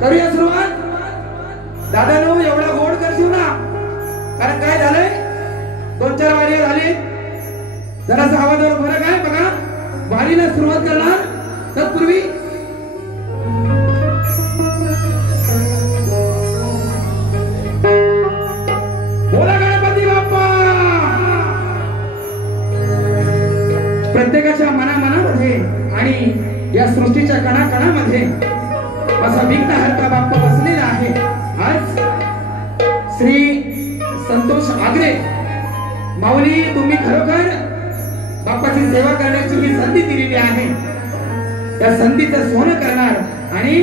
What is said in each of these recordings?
करूया सुरुवात. दादानो एवढा गोड करशील ना, कारण काय झालंय 2-4 वारी झाली. जरासा आवाजावर फरक आहे बघा. वारीला सुरुवात करणार तत्पूर्वी बोला गणपती बाप्पा. प्रत्येकाच्या मनामध्ये आणि या सृष्टीच्या कणाकणामध्ये असा विघ्नहर्ता बाप्पा बसलेला आहे. आज श्री संतोष आगरे माऊली, तुम्ही खरोखर बाप्पाची सेवा करण्याची ही संधी दिलेली आहे. त्या संधीचं सोनं करणार आणि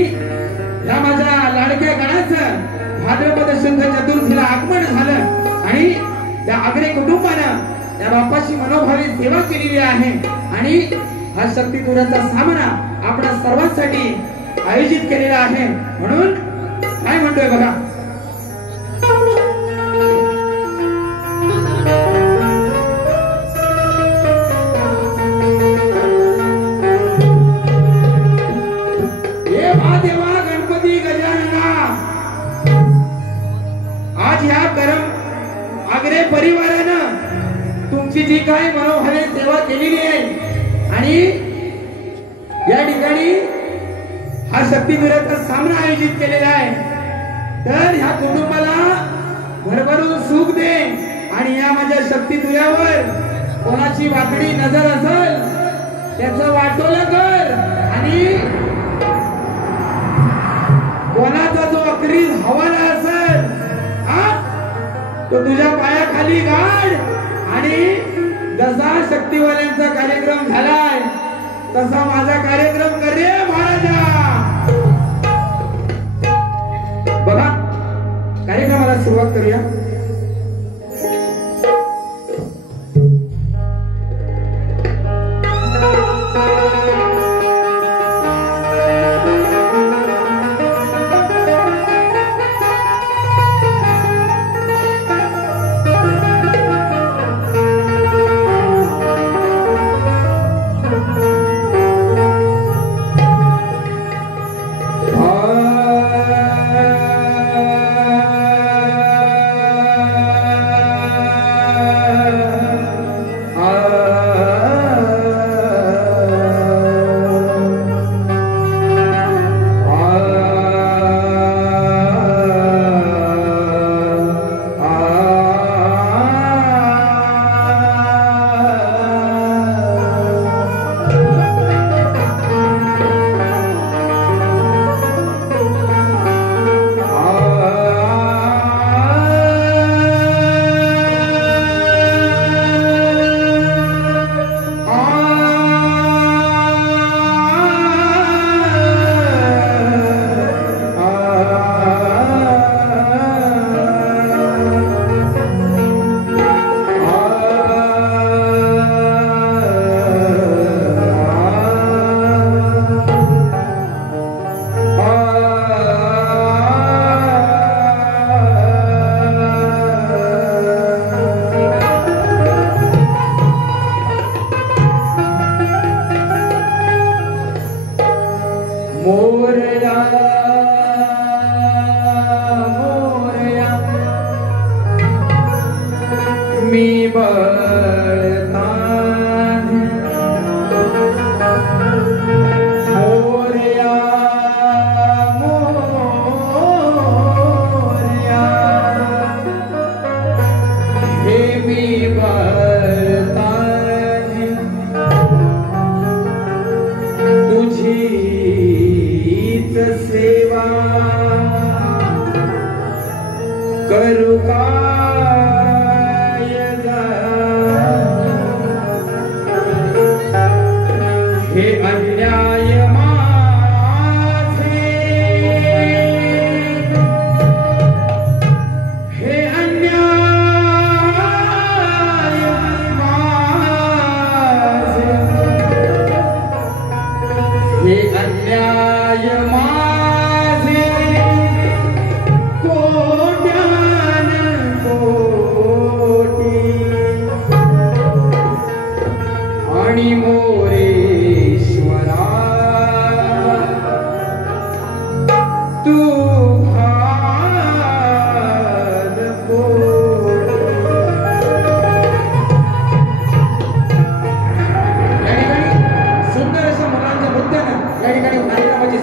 या माझ्या लाडक्या गणाचं भाद्रपद शुद्ध चतुर्थीला आगमन झालं आणि त्या आगरे कुटुंबानं त्या बाप्पाची मनोभावे सेवा केलेली आहे. आणि हा शक्तिपुराचा सामना आपल्या सर्वांसाठी आयोजित केलेला आहे. म्हणून काय म्हणतोय बघा. देवा गणपती गजानना, आज या गरम आगरे परिवारानं तुमची जी काही मनोभावे सेवा केलेली आहे आणि या ठिकाणी हा शक्तिपुराचा सामना आयोजित केलेला आहे. तर ह्या कुटुंबाला भरभरून सुख दे आणि या माझ्या शक्तिपुरावर कोणाची वाकडी नजर असेल त्याचं वाटोलं कर आणि कोणाचा जो अकरीज हवाला असेल तो तुझ्या पायाखाली गाड. आणि जसा शक्तिवाल्यांचा कार्यक्रम झालाय तसा माझा कार्यक्रम कर रे महाराजा. बघा कार्यक्रमाला सुरुवात करूया.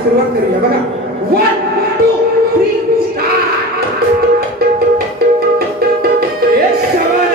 सुरुवात करूया बघा 1 2 3 स्टार्ट यस शाबास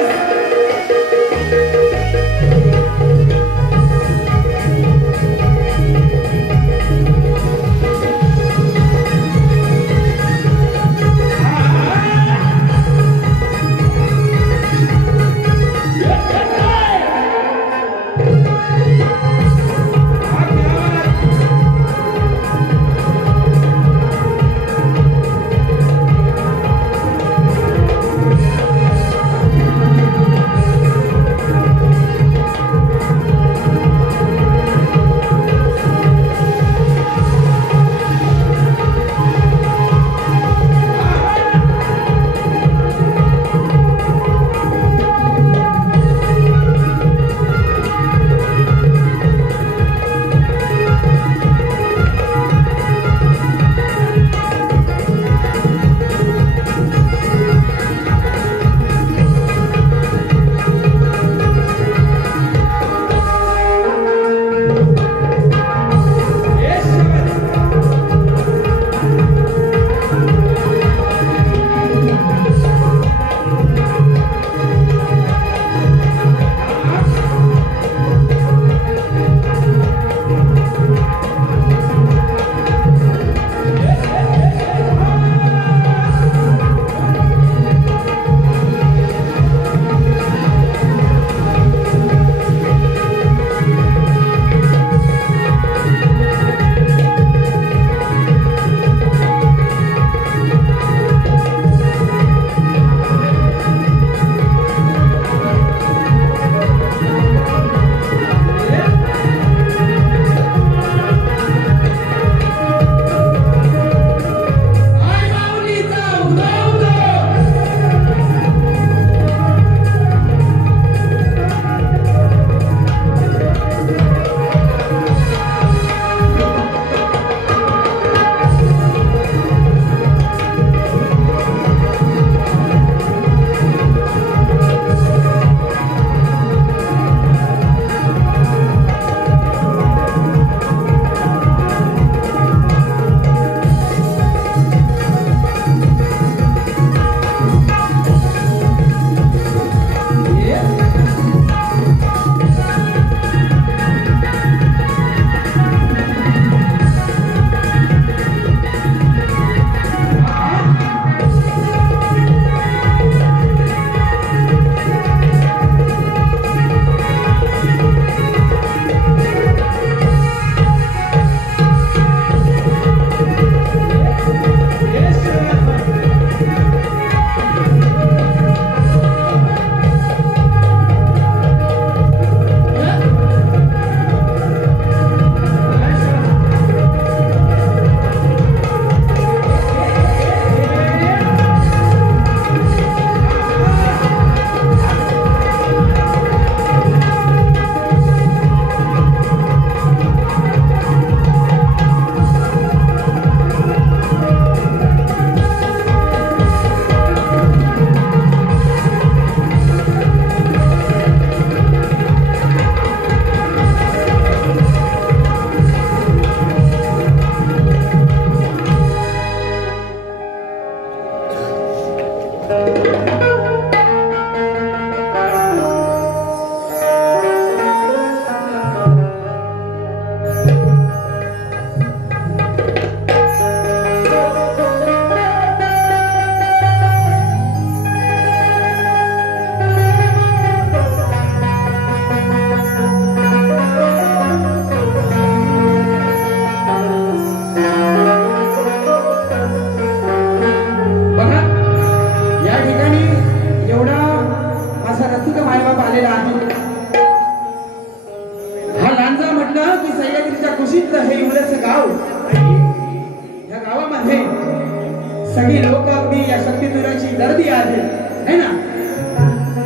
सगळी लोक अगदी या शक्तितुराची दर्दी आहेत, है ना?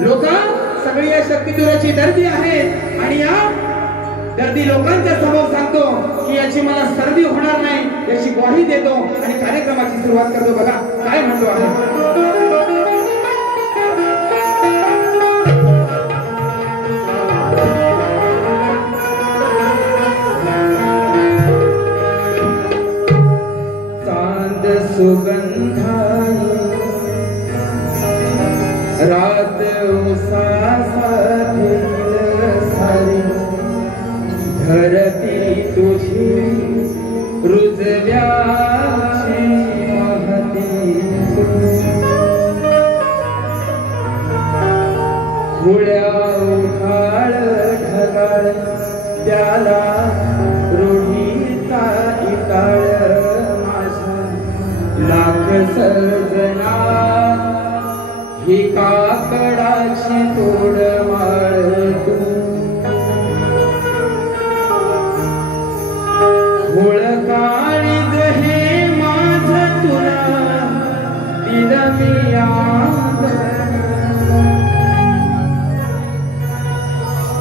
लोक सगळी या शक्तितुराची दर्दी आहेत आणि या दर्दी लोकांच्या समोर सांगतो की याची मला सर्दी होणार नाही याची ग्वाही देतो आणि कार्यक्रमाची सुरुवात करतो बघा काय म्हणतो आहे सुगंधाई रात उसासातील सारी धरती तुझी रुजव्याची महती खुळ्या उठाळ ढगाळ त्याला रूढीचा इटाळ लाख सर्जना ही काकडाची तोड माळ तू घोळ काळीज हे माझ तुला दिलं मी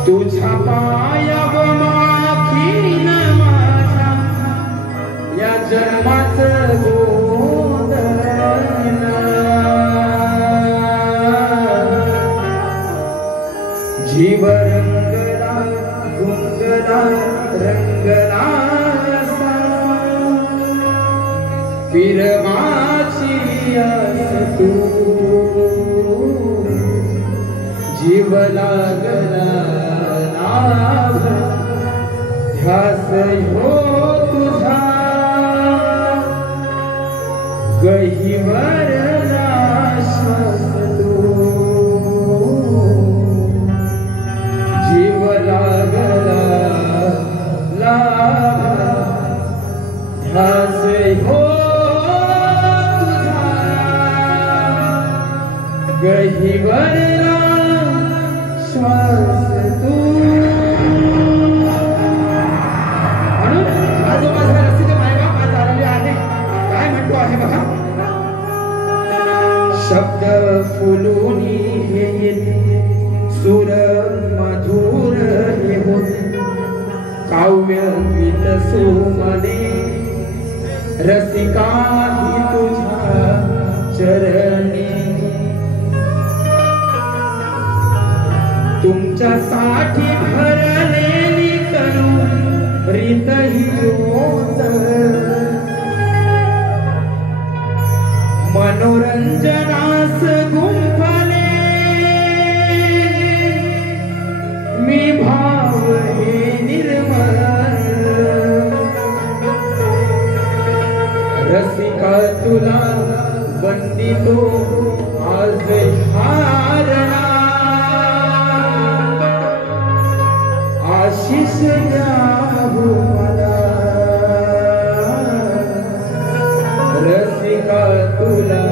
तुझ्या पायाव माखीन माझ्या या जन्माचं जीव रंगला गुंगला रंगला विरमाची आस तू जीव लागला नाभ ध्यास हो तुझा गहिवर श्वास ध्यास हो तुझा गहिवर श्वास तू म्हणून आजोबाच्या रस्त्याचे मायबाप आज आलेले आहे काय म्हणतो आहे बघा शब्द फुलुनी हे येते सुर मधुर हे होते काव्य गीत सुमने रसिका ही तुझ्या चरणी तुमच्यासाठी भरलेली तनु रीत ही रोज मनोरंजनास गुंफले मी भाव हे निर्मल रसिका तुला वंदितो आज हारणा आशीष द्यावो मला रसिका तुला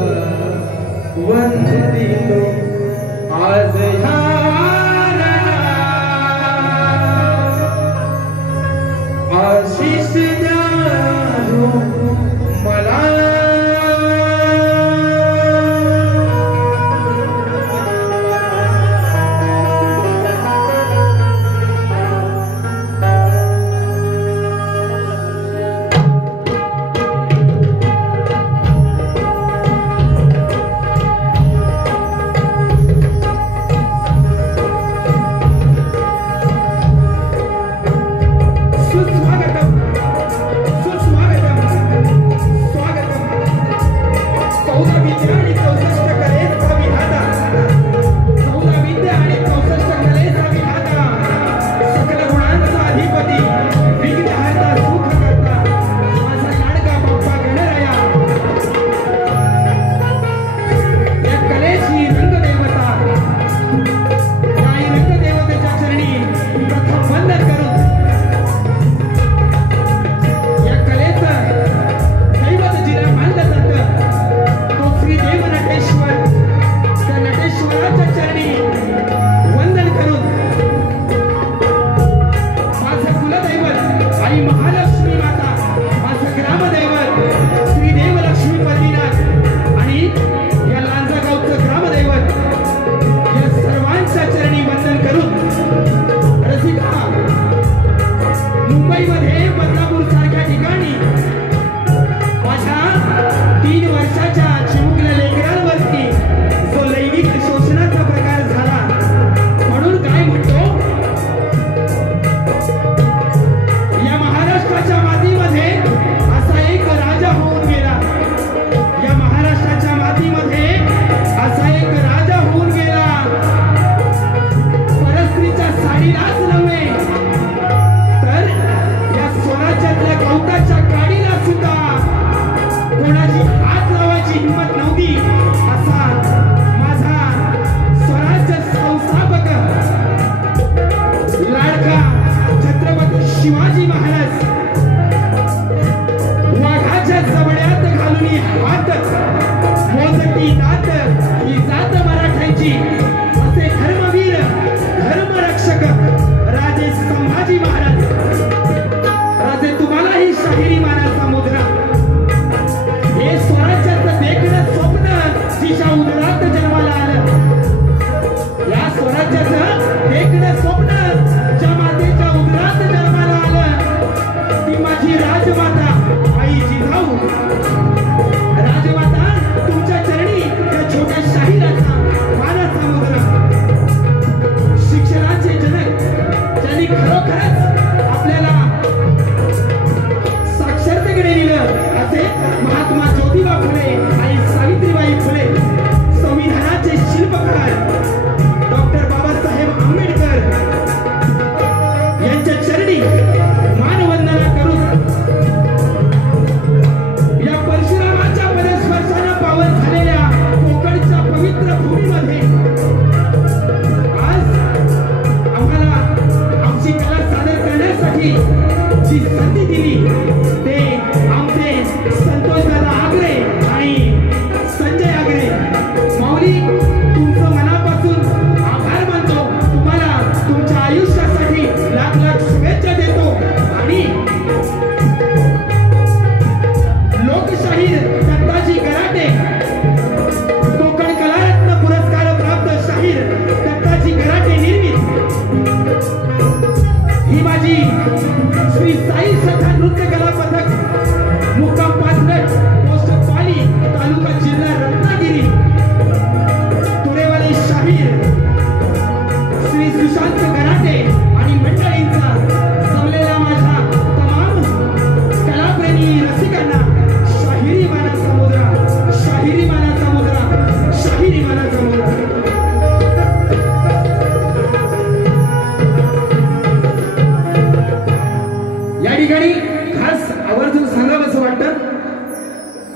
वंदितो आज हारणा आशीष द्यावो मला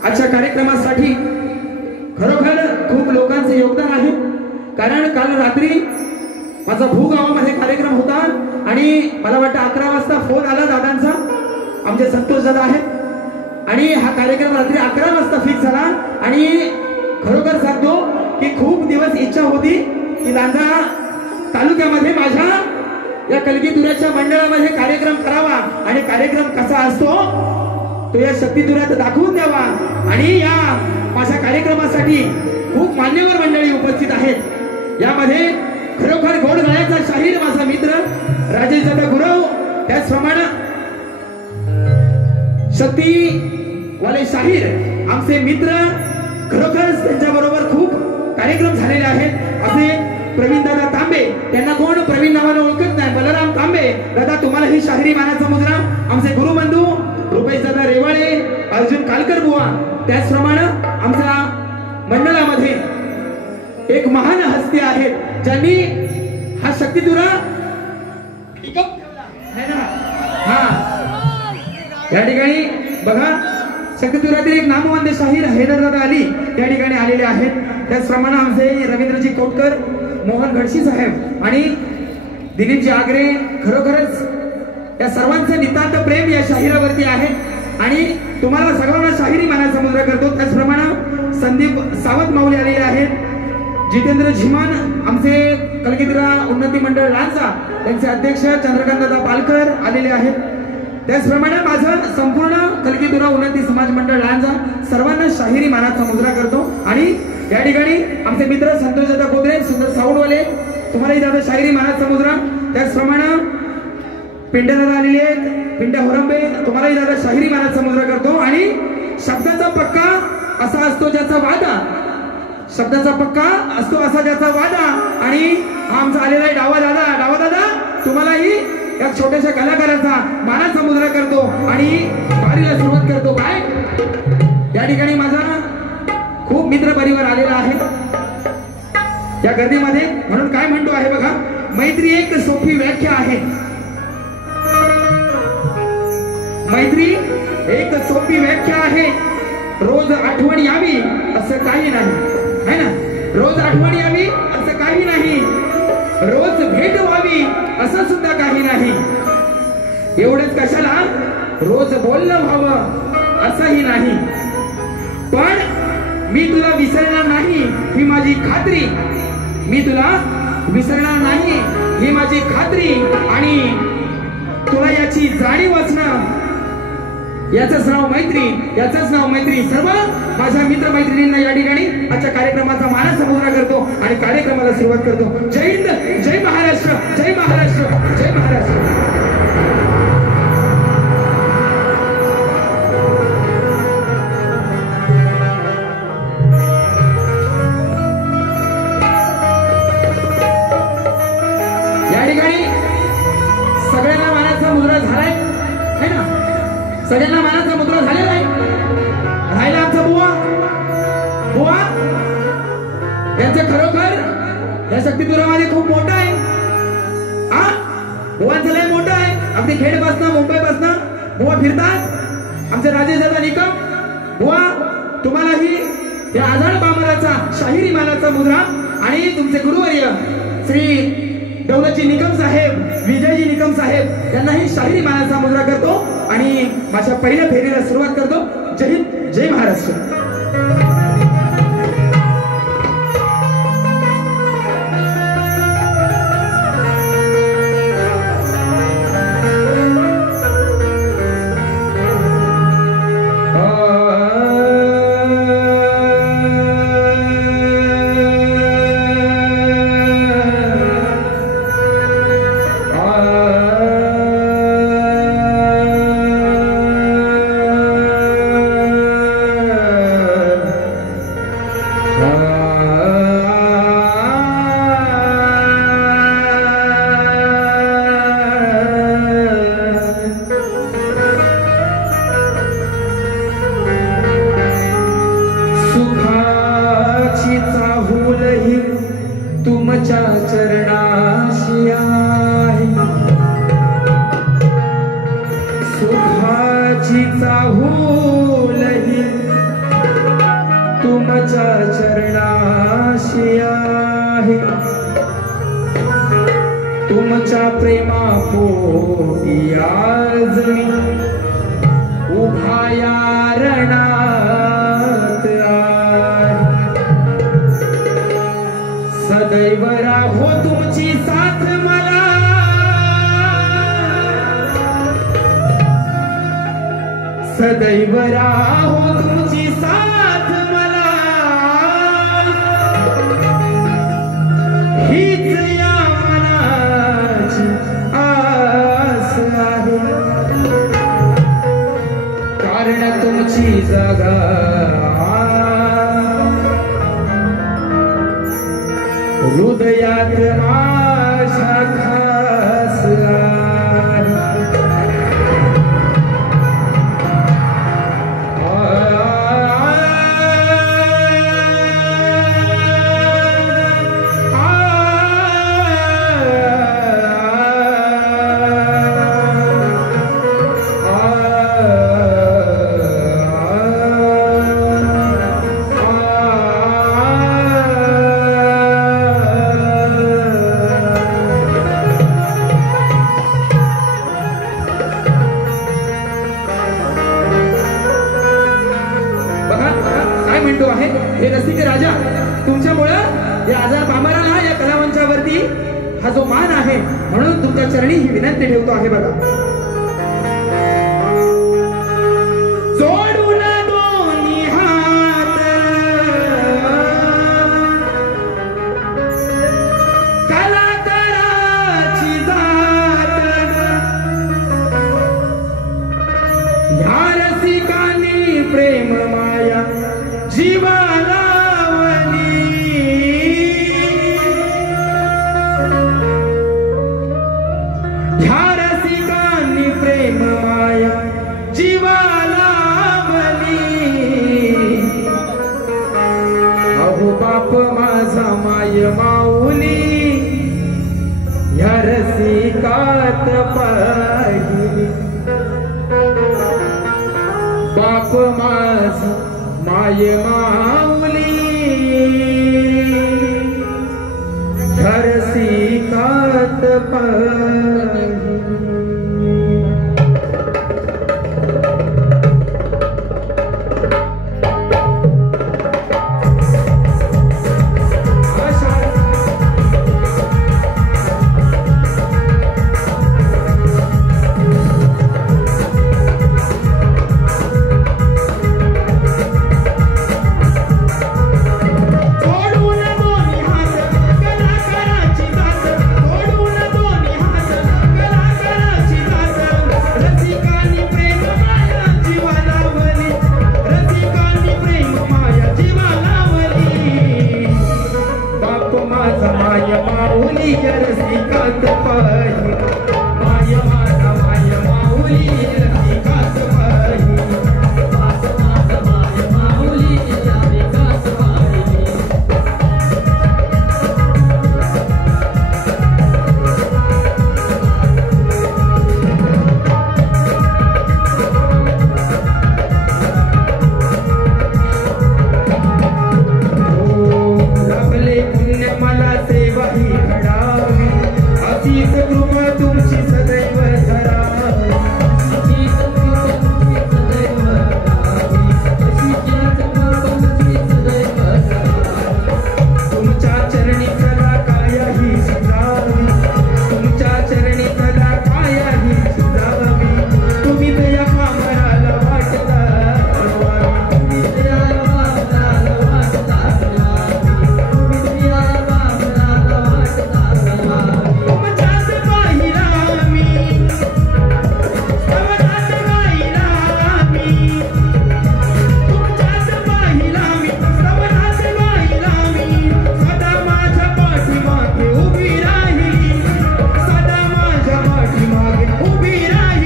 आजच्या कार्यक्रमासाठी खरोखर खूप लोकांचे योगदान आहे. कारण काल रात्री माझा भूगावामध्ये कार्यक्रम होता आणि मला वाटतं 11 वाजता फोन आला दादांचा, आमचे संतोष दादा आहेत, आणि हा कार्यक्रम रात्री 11 वाजता फिक्स झाला. आणि खरोखर सांगतो की खूप दिवस इच्छा होती की लांजा तालुक्यामध्ये माझ्या या कलगीतुऱ्याच्या मंडळामध्ये कार्यक्रम करावा आणि कार्यक्रम कसा असतो तो या शक्तितुऱ्यात दाखवून द्यावा. आणि या माझ्या कार्यक्रमासाठी खूप मान्यवर मंडळी उपस्थित आहेत. यामध्ये खरोखर गोड गळ्याचा शाहीर माझा मित्र राजेश दादा गुरव, त्याचप्रमाणे शक्ती वाले शाहीर आमचे मित्र, खरोखरच त्यांच्या बरोबर खूप कार्यक्रम झालेले आहेत. असे प्रवीण दादा तांबे, त्यांना कोण प्रवीण नावाने ओळखत नाही, बलराम तांबे दादा, तुम्हाला ही शाहिरी मानाचा मुद्रा. आमचे गुरुबंधू रुपेश दादा रेवाळे, अर्जुन कालकर बुवा, त्याचप्रमाणे आमच्या मंडळामध्ये एक महान हस्ती आहेत ज्यांनी हा शक्तितुरा है ना. हा या ठिकाणी बघा, शक्तितुरातील एक नामवंत शाहीर हैदर दादा अली या ठिकाणी आलेले आहेत. त्याचप्रमाणे आमचे रवींद्रजी कोटकर, मोहन घडशी साहेब आणि दिलीपजी आगरे, खरोखरच या सर्वांचं नितांत प्रेम या शाहिरावरती आहे. आणि तुम्हाला सर्वांना शाहिरी मानाचा मुद्रा करतो. त्याचप्रमाणे संदीप सावंत माऊली आलेले आहेत, जितेंद्र झिमान आमचे कलगीतुरा उन्नती मंडळ लांजा त्यांचे अध्यक्ष चंद्रकांत दादा पालकर आलेले आहेत. त्याचप्रमाणे माझं संपूर्ण कलगीतुरा उन्नती समाज मंडळ लांजा सर्वांना शाहिरी मानाचा मुद्रा करतो. आणि या ठिकाणी आमचे मित्र संतोष दादा कोदरे, सुंदर साऊंडवाले, तुम्हालाही दादा शाहिरी मानाचा मुद्रा. त्याचप्रमाणे पिंड्या दादा आलेले आहेत, पिंड्या होरंबे, तुम्हालाही दादा शाहिरी मानाचा मुद्रा करतो. आणि शब्दाचा पक्का असा असतो ज्याचा वादा, शब्दाचा पक्का असतो असा ज्याचा वादा. आणि हा आमचा आलेला आहे डावा दादा. डावा दादा, तुम्हालाही या छोट्याशा कलाकाराचा मानाचा मुद्रा करतो आणि वारीला सुरुवात करतो. काय या ठिकाणी माझा खूप मित्र परिवार आलेला आहे या गर्दीमध्ये, म्हणून काय म्हणतो आहे बघा, मैत्री एक सोपी व्याख्या आहे. मैत्री एक सोपी व्याख्या आहे. रोज आठवण यावी असं काही नाही, है ना. रोज आठवण यावी असं काही नाही, रोज भेट व्हावी असं सुद्धा काही नाही. एवढंच कशाला रोज बोलणं व्हावं असंही नाही. पण मी तुला विसरणार नाही ही माझी खात्री, मी तुला विसरणार नाही ही माझी खात्री. आणि तुला याची जाणीव असणं, याचंच नाव मैत्री, याचंच नाव मैत्री. सर्व माझ्या मित्र मैत्रिणींना या ठिकाणी आजच्या कार्यक्रमाचा मानाचा मुद्रा करतो आणि कार्यक्रमाला सुरुवात करतो. जय हिंद, जय महाराष्ट्र, जय महाराष्ट्र, जय महाराष्ट्र. या ठिकाणी सगळ्यांना मानाचा मुद्रा झालाय, है ना. सगळ्यांना मानाचा मुद्रा झालेला आहे. राहिला आमचा बुवा, बुवा यांचं खरोखर या शक्तितुरामध्ये खूप मोठं आहे. बुवांचं लय मोठं आहे. अगदी खेडपासनं मुंबईपासनं बुवा फिरतात. आमचे राजेश दादा निकम बुवा, तुम्हालाही या आझाद बामराचा शाहिरी मानाचा मुद्रा. आणि तुमचे गुरुवर्य श्री दौलतजी निकम साहेब, विजयजी निकम साहेब, त्यांनाही शाहिरी मानाचा मुद्रा करतो आणि माझ्या पहिल्या फेरीला सुरुवात करतो. जय हिंद, जय महाराष्ट्र. तुमच्या प्रेमा पोटी आज मी उभा या रणात सदैव राहो तुमची साथ मला सदैव राहो तुमची साथ मला हीच या मनाची आस आहे कारण तुमची जागा हृदयात माझ्या खास हे रसिक राजा तुमच्यामुळं या आजार पामराला या कलावंतावरती हा जो मान आहे म्हणून तुमच्या चरणी ही विनंती ठेवतो आहे बघा जोडून दोन्ही हात कलाकाराची जात ह्या रसिकांनी प्रेम माया जीवा बाप माझा माय माऊली ह्या रसिकात पाहिली बाप माझा माय माऊली ह्या रसिकात पाहिली माय माऊली या रसिकात पाहिली बाप माझा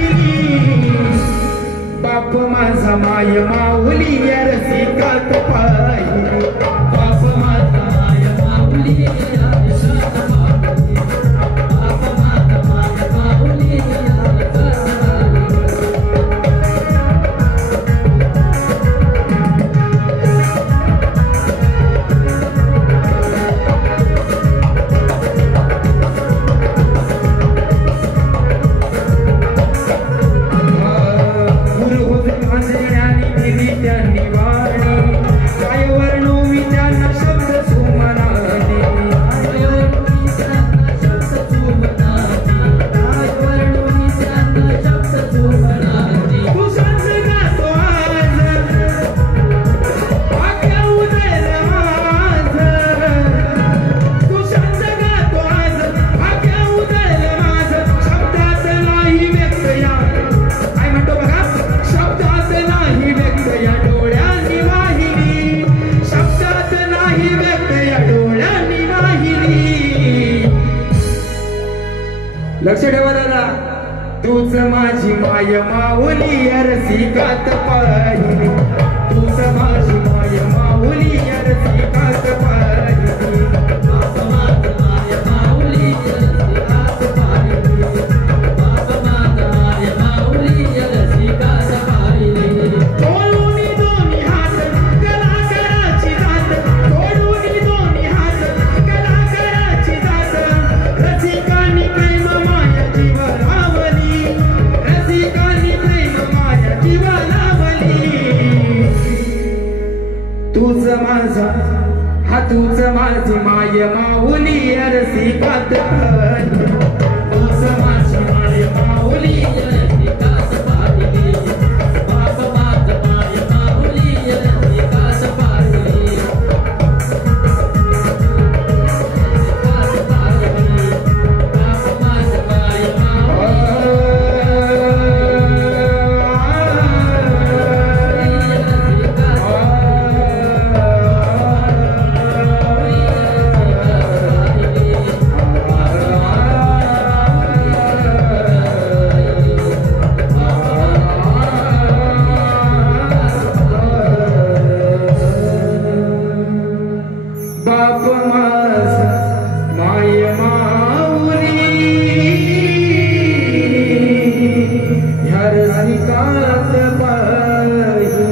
माय माऊली या रसिकात पाहिली बाप माझा माय माऊली या रसिकात त्यांनी वाणी काय वर्णो मी त्यांना शब्द सुमनादी तू सांग गातो आज भाग्य उदय माझ तू सांग गातो आज भाग्य उदय माझ शब्दात नाही व्यक्त या काय म्हणतो बघा शब्दात नाही व्यक्त या डोळ्यांनी वाहिली शब्दात नाही व्यक्त या डोळ्यांनी वाहिली लक्ष ठेवा दादा तूच माझी माय माऊली रसिकात पाहिली तूच माझी माय माऊली रसिकात पाहिली बाबा माझ माय माऊली रसिकात पाहिली बाबा माझ माय माऊली रसिकात पाहिली तोडून दोन्ही हात कलाकाराची जात तोडून दोन्ही हात कलाकाराची जात रसिकांनी प्रेम माया जीव लावली रसिकांनी प्रेम माया जीव लावली तूच माझा हा तूच माझी माय माऊली रसिकात पाहिली तूच माझी माय माऊली रसिकात पाहिली बाबा माझ माय माऊली रसिकात पाहिली रसिकात पाहिली बाबा माझ माय बाप माझ माय माऊली ह्या रसिकात पाहिली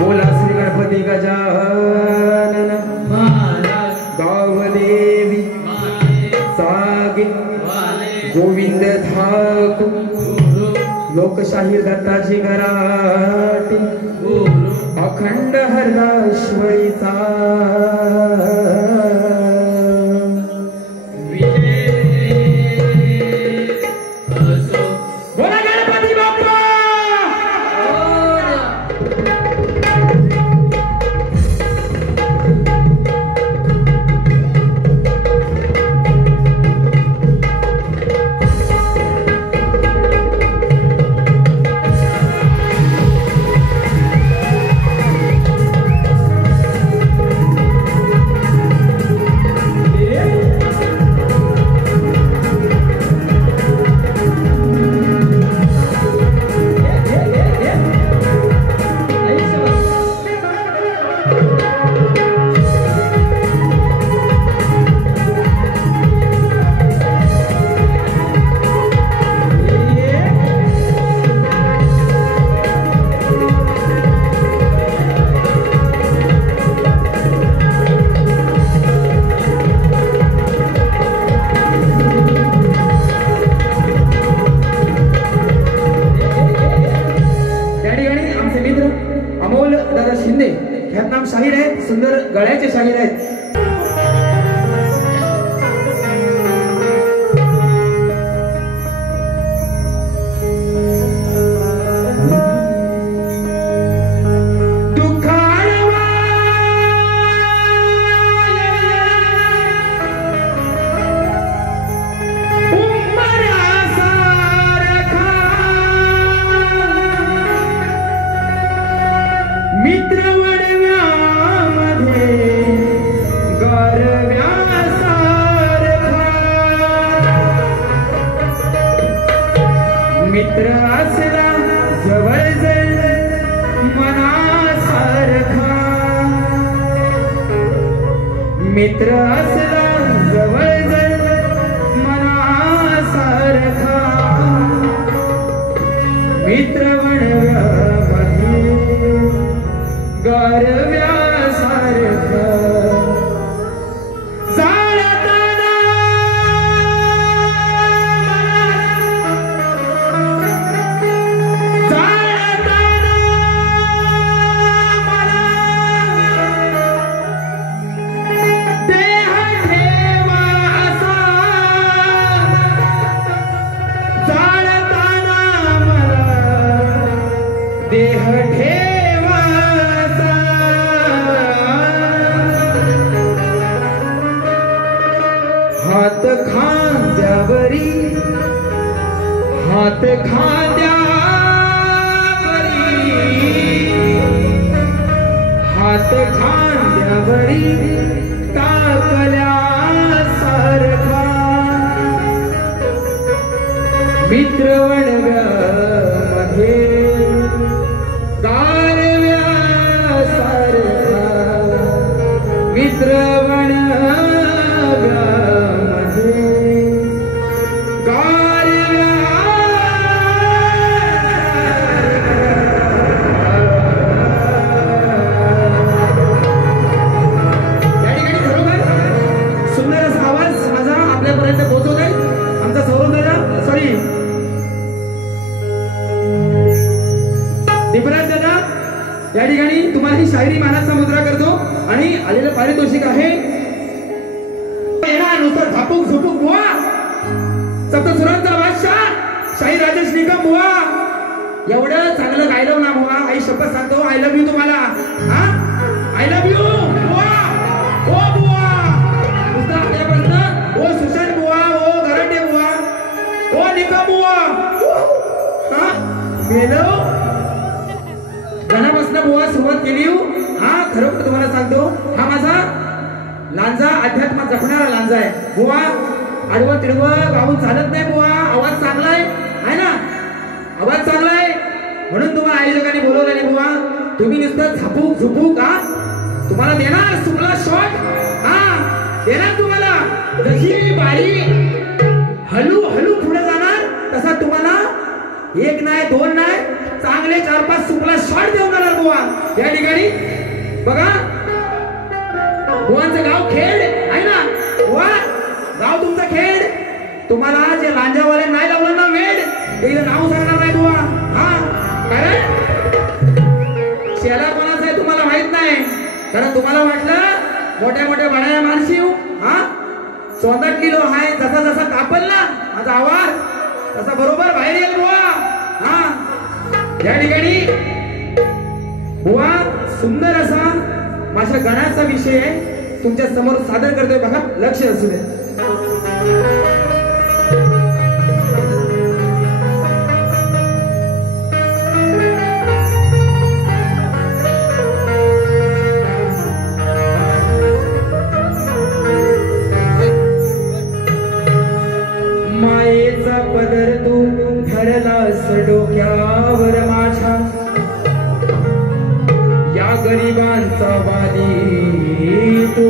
बोला श्री गणपती गजानन गावदेवी सागे गोविंद ठाकूर लोकशाहीर दत्ताजी गराटे अखंड हरदाश्वरीचा बोला गणपती बाप्पा ख्यातनाम शाहीर आहेत सुंदर गळ्याचे शाहीर आहेत मित्र असला जवळ जळ मनासारखा मित्र असला जवळ जळ मनासारखा मित्र वणव्यामध्ये गारव्यासारखा जाळताना ठेवासा हात खांद्यावरी हात खांद्यावरी टाकल्या सारखा मित्रवणव्यामध्ये गारव्यासारखा मित्रवणव्यामध्ये या ठिकाणी तुम्हाला ही शायरी मानाचा मुद्रा करतो आणि आलेलं पारितोषिक आहे नुसतं झापूक झुपूक बुवा सप्तसुरांचा बादशाह शाही राजेश निकम बुवा एवढं चांगलं गायलं ना बुवा आई शपथ सांगतो आय लव्ह यू तुम्हाला हा आय लव्ह यू बुवा ओ बुवा नुसतं आपल्यापासून ओ सुशांत बुवा ओ गराटे बुवा ओ निकम बुवा हा मेलो गाण्यापासून बुवा सुरुवात केली हा खरोखर तुम्हाला सांगतो हा माझा लांजा अध्यात्मात जपणारा लांजा आहे बुवा आडवं तिडवं गाऊन चालत नाही बुवा आवाज चांगला आहे ना आवाज चांगला आहे म्हणून तुम्हाला आयोजकांनी बोलवलं नाही बुवा तुम्ही नुसतं झापूक झुपूक हा तुम्हाला देणार सुमला शॉट हा देणार तुम्हाला जशी बाई हलू हलू पुढे जाणार तसा तुम्हाला एक नाही दोन नाही चांगले 4-5 सुपला शॉट देऊन जाणार बुवा या ठिकाणी बघा बुवांचं गाव खेड आहे ना बुवा गाव तुमचं खेड तुम्हाला जे लांजावाले नाही लावलं ना वेड ते नाव सांगणार नाही बुवा हा कारण शेला कोणाचं आहे तुम्हाला माहित नाही कारण तुम्हाला वाटलं मोठ्या मोठ्या बड्या माणशी हा 14 किलो आहे जसा जसा कापल ना माझा आवाज तसा बरोबर बाहेर येईल बुवा हा या ठिकाणी बुवा सुंदर असा माझ्या गणाचा विषय तुमच्या समोर सादर करतोय बघा लक्ष असू दे मायेचा पदर तू धरलास डोक्यावर माझ्या या गरिबांचा वाली तू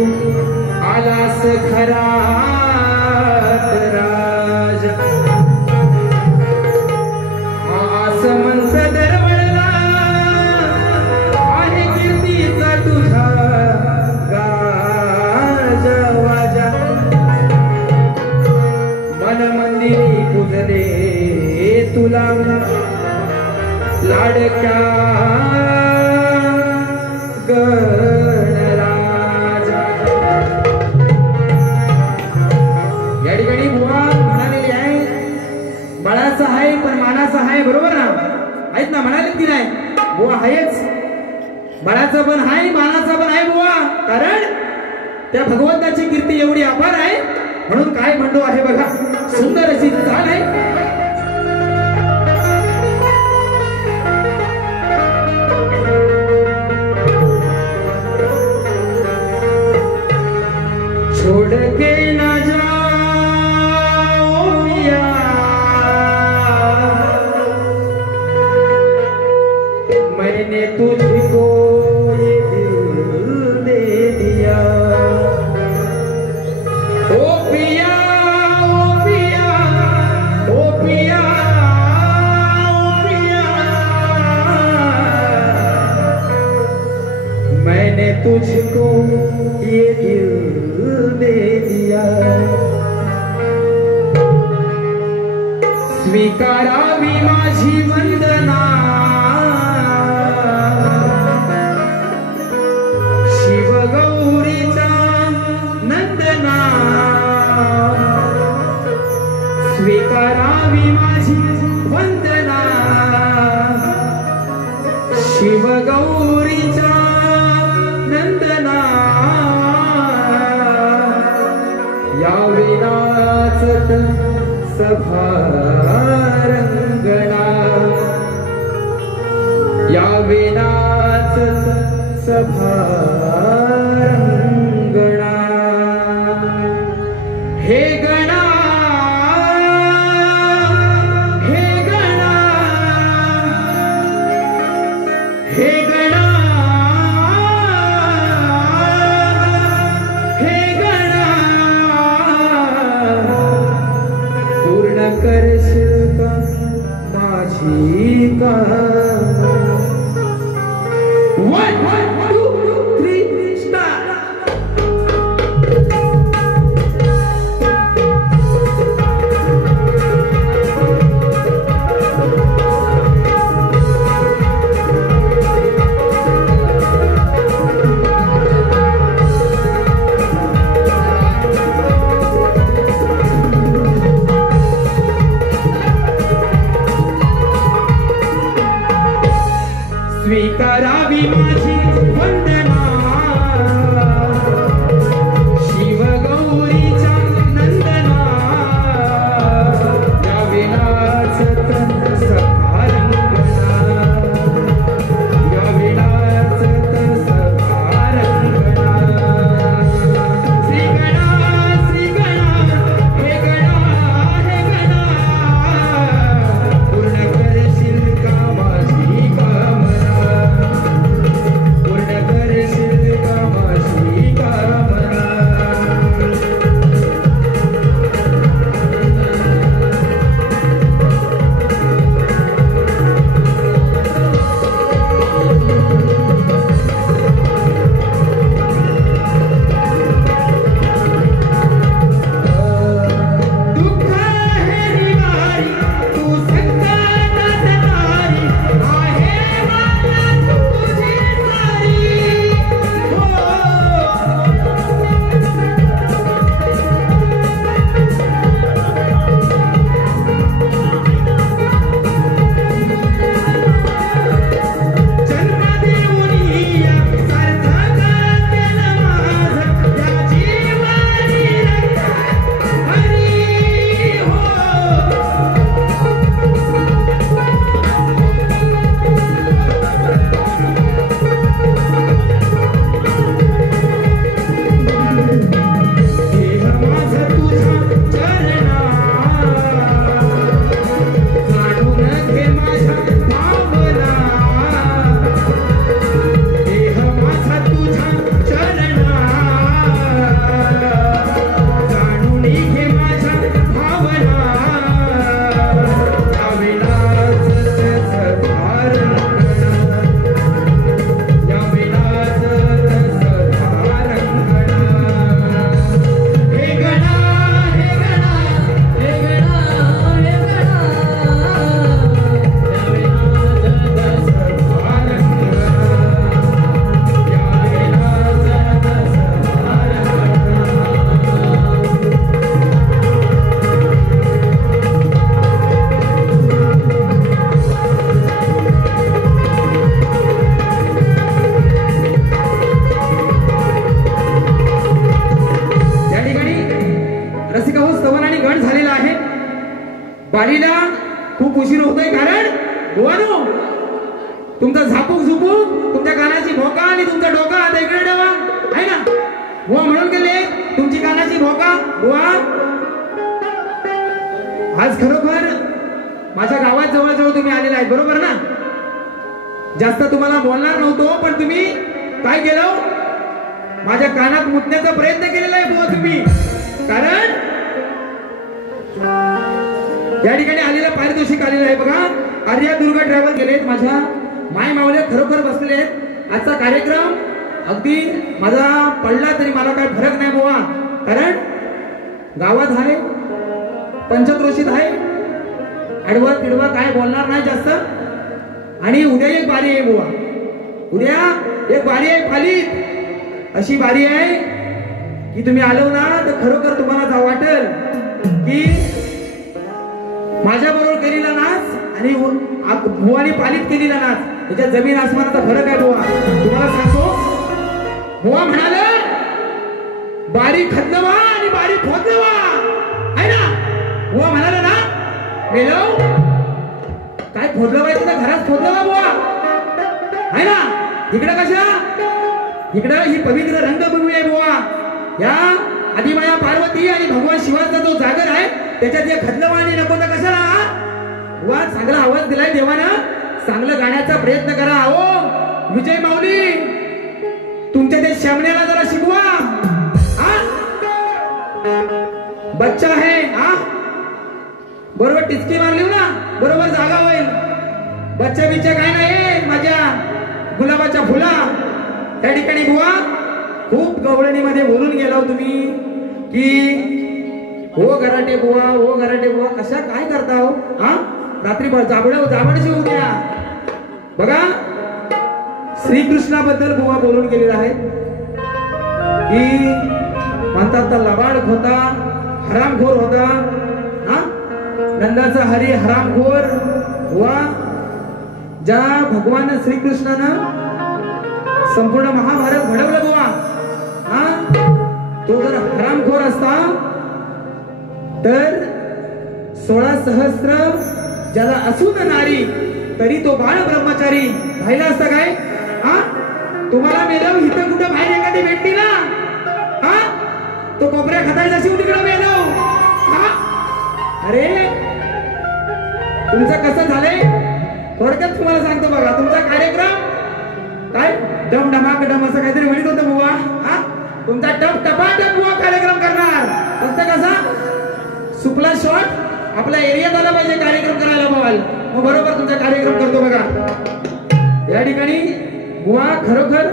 आलास खरात राज हा आसमंत दरवळला आहे कीर्तीचा तुझा गाजवाजा मन मंदिरी पूजले तुला लाडक्या गणराजा या ठिकाणी बुवा म्हणालेली आहे बळाचा आहे पण मानाचा आहे बरोबर ना आहेत ना म्हणाले की नाही बुवा आहेच बळाचा पण आहे मानाचा पण आहे बुवा कारण त्या भगवंताची कीर्ती एवढी अपार आहे म्हणून काय म्हणतो आहे बघा सुंदर अशी चाल आहे छोड़ के न जाओ पिया मैंने तुझको ये दिल दे दिया ओ पिया ओ पिया ओ पिया ओ पिया मैंने तुझको ये दिल दे दिया स्वीकारावी माझी वंदना शिवगौरीचा नंदना स्वीकारावी माझी वंदना शिवगौरीचा नंदना या विनाचत सभारंगणा या विनाचत सभारंगणा हे गणा हे गणा हे गणा हे गणा पूर्ण करशील का माझी कामना. 1 2 3 स्टार्ट. स्वीकारावी माझी वंदना शिवगौरीचा नंदना या विनाचत सभारंगणा या विनाचत सभारंगणा. श्री गणा श्री गणा हे गणा हे गणा पूर्ण करशील का माझी कामना पूर्ण करशील का माझी कामना. दुःख हे निवारी तू संकटात तारी आहे मला तुझी सारी हो. जन्म देऊनिया सार्थक केलं माझं या जीवानी हरी हो. देह माझा तुझा चरणा काढून घे माझ्या भावना देह माझा तुझा चरणा काढून घे माझ्या भावना या विनाचत सभारंगणा या विनाचत सभारंगणा. हे गणा हे गणा हे गणा हे गणा या विनाचत सभारंगणा या विनाचत सभारंगणा. या ठिकाणी रसिका हो स्तवन आणि गण झालेला आहे. बारीला खूप उशीर होतोय कारण गोवानो तुमचा झापूक झुपूक तुमच्या कानाची भोका आणि तुमचा डोका आता इकडे ठेवा आहे ना गोवा म्हणून गेले तुमची कानाची भोका गोवा. आज खरोखर माझ्या गावात जवळजवळ तुम्ही आलेला आहे बरोबर ना. जास्त तुम्हाला बोलणार नव्हतो पण तुम्ही काय केलं माझ्या कानात मुतण्याचा प्रयत्न केलेला आहे बुवा तुम्ही. कारण या ठिकाणी आलेलं पारितोषिक आलेलं आहे बघा. आर्या दुर्गा ट्रॅव्हल गेलेत माझ्या माय मावले खरोखर बसलेले आहेत. आजचा कार्यक्रम अगदी माझा पडला तरी मला काय फरक नाही बुवा. कारण गावात आहे पंचक्रोशीत आहे आडवा तिडवा काय बोलणार नाही जास्त. आणि उद्या एक बारी आहे बुवा उद्या एक बारी आहे फालीत अशी बारी आहे की तुम्ही आलो ना तर खरोखर तुम्हाला जाऊ वाटेल की माझ्या बरोबर केलेला नाच आणि बुवानी पालित केलेला नाच त्याच्या जमीन आसमानाचा फरक आहे बुवा. तुम्हाला सांगतो बुवा म्हणाले बारी खदलवा आणि बारी फोदलवा आहे ना. बुवा म्हणाले ना मेलो काय फोदलं पाहिजे तर घरात फोदलवा बुवा आहे ना. इकडे कशा इकडे ही पवित्र रंगभूमी आहे बुवा. या आदिमाया पार्वती आणि भगवान शिवाचा जो जागर आहे त्याच्यात हे खदलवा आणि नको तर कशाला बुवा. चांगला आवाज दिलाय देवानं, चांगलं गाण्याचा प्रयत्न करा. हो विजय माऊली तुमच्या ते श्यामण्याला जरा शिकवा. बच्चा है बरोबर टिचकी मारली ना बरोबर जागा होईल. बच्चा बिच्चा काय नाही माझ्या गुलाबाच्या फुला. त्या ठिकाणी बुवा खूप गवळणीमध्ये बोलून गेला तुम्ही की हो गराटे बुवा हो गराटे बुवा कशा काय करता हो. रात्री जाबडशी होऊ द्या. बघा श्रीकृष्णाबद्दल बुवा बोलून गेलेला आहे की म्हणतात तर लबाड होता हरामखोर होता. नंदाचा हरी हरामखोर वा ज्या भगवान श्रीकृष्णानं संपूर्ण महाभारत घडवलं बुवा तो जर हरामखोर असता तर 16 सहस्त्र ज्याला असून नारी तरी तो बाळ ब्रह्मचारी राहिला असता काय. तुम्हाला मेलो इथं कुठं बाहेर एखादी भेटली ना तो कोपऱ्या खातायला शिव तिकडे मेलो. अरे तुमचं कसं झालंय थोडक्यात तुम्हाला सांगतो बघा. तुमचा कार्यक्रम काय डम डमाक डम असं काहीतरी म्हणत होतं बुवा. तुमचा टप टपाटप बुवा कार्यक्रम करणार. तुमचा कसा सुपला शॉट आपल्या एरियात आला पाहिजे कार्यक्रम करायला बॉल मग बरोबर तुमचा कार्यक्रम करतो बघा. या ठिकाणी बुवा खरोखर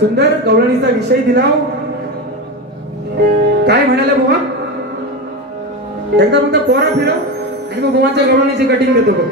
सुंदर गवळणीचा विषय दिला. काय म्हणाले बुवा एकदा फक्त पोरा फिरव आणि मग बुवाच्या गवळणीची कटिंग देतो बघ.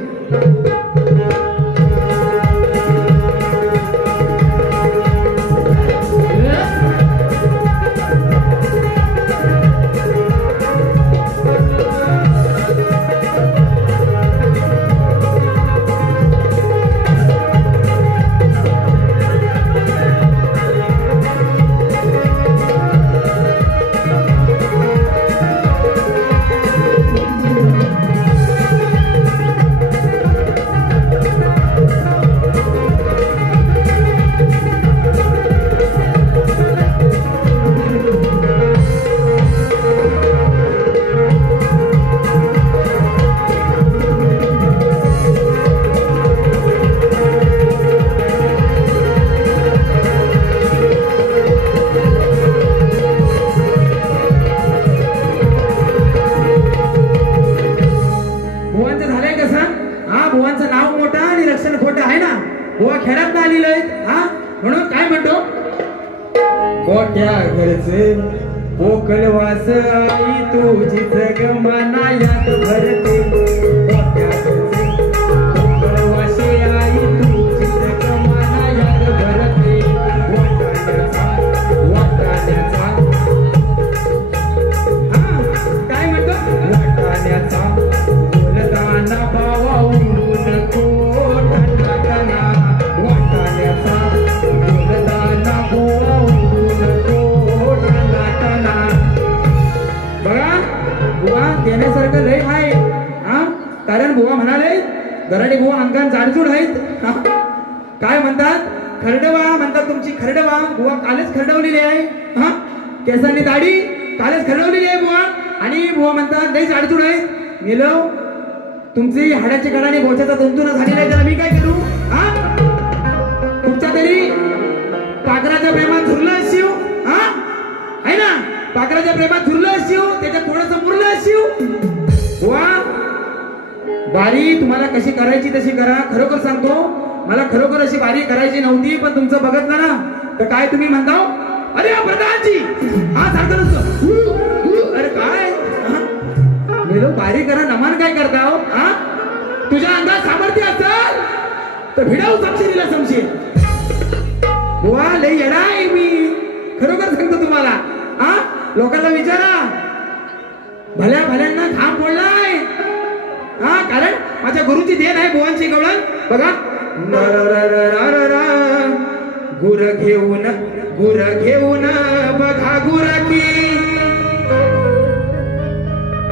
मोठ्या घरचे पोकळवास आई तुझी जग मनायात भरते. मोठ्या घरचे पोकळवास आई तुझी जग मनायात भरते. वाटाण्याचा काय म्हणतो वाटाण्याचा बोलताना भावा उडू नको टना वाटाण्याचा बोलताना भावा देण्यासारखं लय आहे. कारण बुवा म्हणाले गराडे बुवा अंगान जाडजूड आहेत. काय म्हणतात खरडवा म्हणतात तुमची खरडवा बुवा कालच खरडवलेली आहे. केसांनी दाढी कालच खरडवलेली आहे बुवा. आणि बुवा म्हणतात लय जाडजूड आहेत. मेलो तुमची हाडाची कडाने बोचाचा तंतू न झालेला आहे त्याला मी काय करू. तुमच्या तरी पाखराच्या प्रेमात झुरलं शिव आहे ना. पाखराच्या प्रेमात झुरलं शिव त्याच्यात थोडंसं मुरलं शिव. वा बारी तुम्हाला कशी करायची तशी करा. खरोखर सांगतो मला खरोखर अशी बारी करायची नव्हती पण तुमचं बघितलं ना तर काय तुम्ही म्हणता अरे प्रधानजी सारखं नसतं. अरे काय मेलो बारी करा नमान काय करता हो. तुझ्या अंगात सामर्थ्य असेल तर भिडाऊ समशील समशील. बुवा लय येडा आहे मी खरोखर सांगतो तुम्हाला. लोकांना विचारा भल्या भल्यांना खांब फोडलाय. कारण माझ्या गुरुची देण आहे बुवांची गवळण. बघा गुर घेऊन बघा गुरकी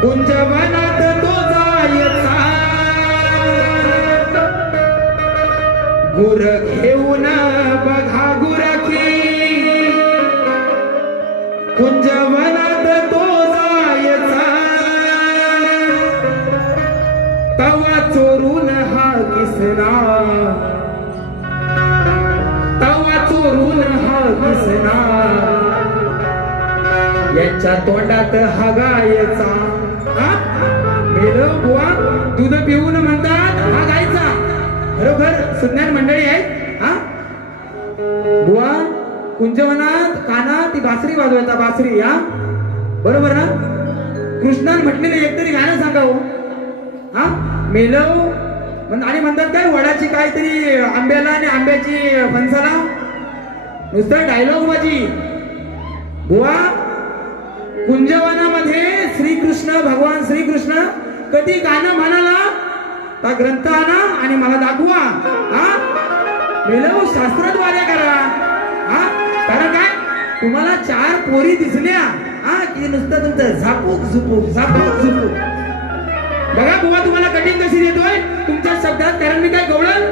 कुंजवनात तो जायचा गुर घेऊन बघा गुरकी कुंजवनात तो जायचा तवा चोरून हा किसना याच्या तोंडात हागायचा मेलं बुवा दूध पिऊन म्हणतात हा गायचा बरोबर सुज्ञान मंडळी आहेत हा बुवा कुंजवनात कानात ती बासरी वाजवायचा बासरी हा बरोबर ना कृष्णान म्हटलेलं एकतरी गाणं सांगावं हा मेलं आणि म्हणतात काय वडाची काहीतरी आंब्याला आणि आंब्याची फणसाला नुसतं डायलॉग माझी बुवा कुंजवनामध्ये श्रीकृष्ण भगवान श्रीकृष्ण कधी गाणं म्हणाला त्या ग्रंथ आणा आणि मला दाखवा हा मेलो शास्त्रद्वारे करा हा कारण काय तुम्हाला 4 पोरी दिसल्या हा की नुसतं तुमचं झापूक झुपूक बघा बुवा तुम्हाला कटिंग कशी देतोय तुमच्या शब्दात कारण मी काय गवळण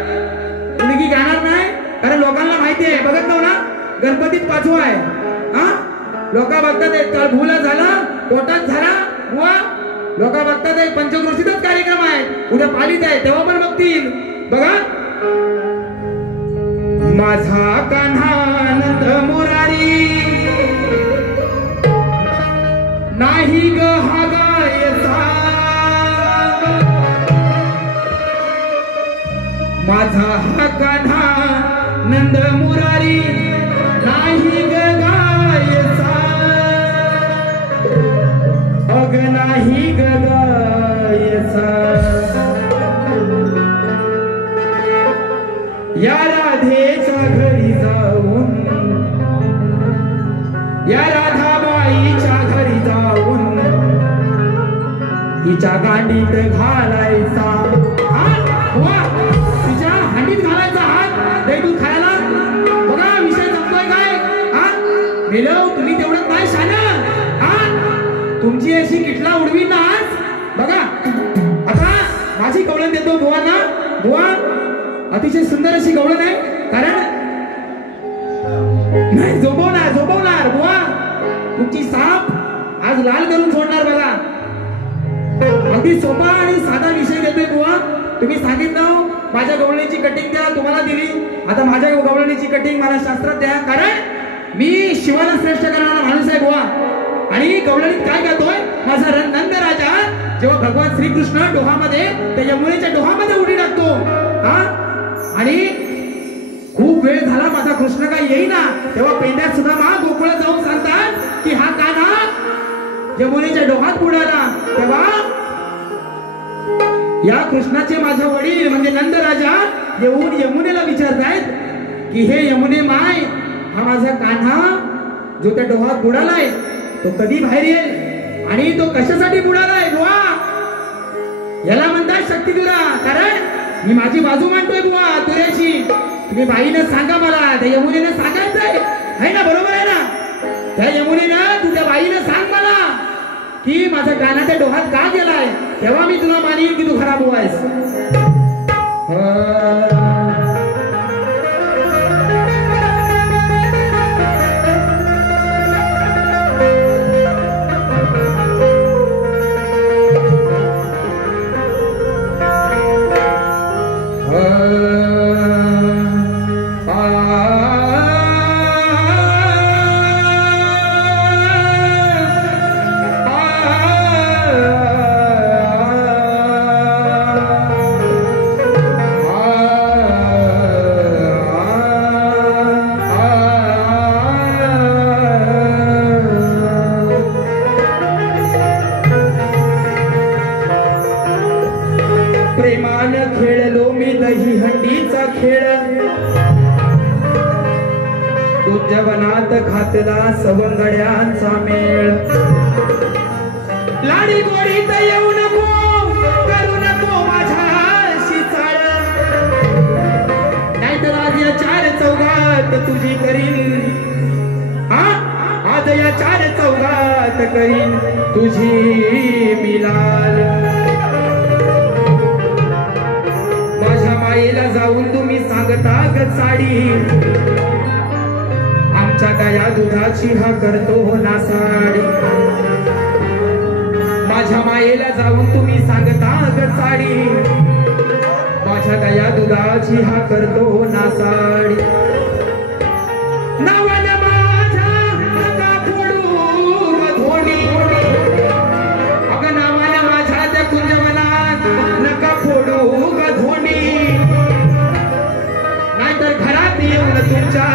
मुलगी गाणार नाही कारण लोकांना माहिती आहे बघत ना गणपतीत 5वा आहे हा लोक बघतात काल भूला झाला पोटात झाला बुवा लोक बघतात पंचक्रोशीतच कार्यक्रम आहे उद्या पालीत आहे तेव्हा पण बघतील बघा माझा कान्हानंद मुरारी नाही ग हा गायचा माझा हा कान्हा नंद मुरारी नाही ग गायचा अग नाही ग गायचा या राधेच्या घरी जाऊन या राधाबाईच्या घरी जाऊन हिच्या गांडीत घालायचा तिच्या हांडीत घालायचा हात दही दूध खायला बघा विषय जमतोय काय हा मेलो तुम्ही तेवढं नाही शान हा तुमची अशी किटला उडवी ना आज बघा आता माझी कवळण देतो बुवांना बुवा अतिशय सुंदर अशी कवळण आहे कारण नाही झोपवणार बुवा तुमची साप आज लाल करून सोडणार बघा अगदी सोपा आणि साधा विषय देतोय बुवा तुम्ही सांगितलं माझ्या गवळणीची कटिंग द्या तुम्हाला दिली आता माझ्या गवळणीची कटिंग मला शास्त्रात द्या कारण मी शिवाला श्रेष्ठ करणारा माणूस आहे बुवा आणि गवळणीत काय करतोय माझा नंद राजा जेव्हा भगवान श्रीकृष्ण डोहामध्ये त्या यमुनेच्या डोहामध्ये उडी टाकतो हा आणि खूप वेळ झाला माझा कृष्ण काय येईना तेव्हा पेंड्यात सुद्धा गोकुळात जाऊन सांगतात की हा कान्हा यमुनेच्या डोहात बुडाला तेव्हा या कृष्णाचे माझे वडील म्हणजे नंद राजा येऊन यमुनेला विचारतायत की हे यमुने माय हा माझा कान्हा जो त्या डोहात बुडालाय तो कधी बाहेर येईल आणि तो कशासाठी बुडालाय बुवा याला म्हणतात शक्तिदुरा कारण मी माझी बाजू मांडतोय बुवा तुऱ्याची तुम्ही बाईने सांगा मला त्या यमुनेने सांगायचंय आहे ना बरोबर आहे ना त्या यमुनेनं तुझ्या बाईने सांग मला की माझा कान्हा त्या डोहात का गेलाय तेव्हा मी तुला मानेन की तू खराब व्हायस जवनात घातला सवंगड्यांचा मेळ लाडी गोडीत येऊ नको करू नको माझ्याशी चाळ करीन तुझी मिलाल. माझ्या मायेला जाऊन तुम्ही सांगता ग चाडी, आमच्या दया दुधाची हा करतो नासाडी. माझ्या मायेला जाऊन तुम्ही सांगता ग चाडी, माझ्या दया दुधाची हा करतो नासाडी. नावाने माझ्या नका फोडू धोडी, अगं नावाने माझ्या त्या कुंजवनात नका फोडू ग धोडी, नाहीतर घरात येऊन तुमच्या